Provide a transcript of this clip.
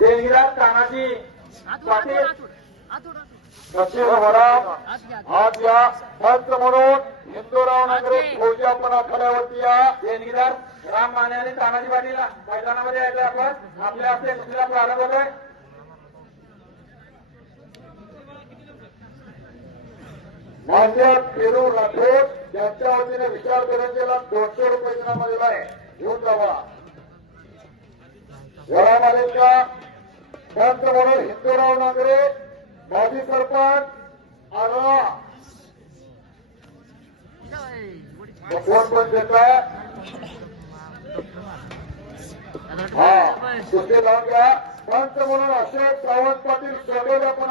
देणगीदार तानाजी पाटील वराम आज या पंच म्हणून हिंदूराव नागरे फौजी आपण आखाड्यावरती या. देणगीदार राम माने आणि तानाजी पाटील मैदानामध्ये यायचं आपण. आपल्या हस्ते कुस्तीला प्रारंभ होतोय. माझ्या पेरू राठोड यांच्या वतीने विचार करंजीला दोनशे रुपये इनाम दिला आहे घेऊन जावा. वरामालेच्या पंच म्हणून हिंदूराव नांगरे माजी सरपंच आला. कोण पण देताय हा कुस्ती लावून घ्या. पंच म्हणून अशोक सावंत पाटील सोडवले पण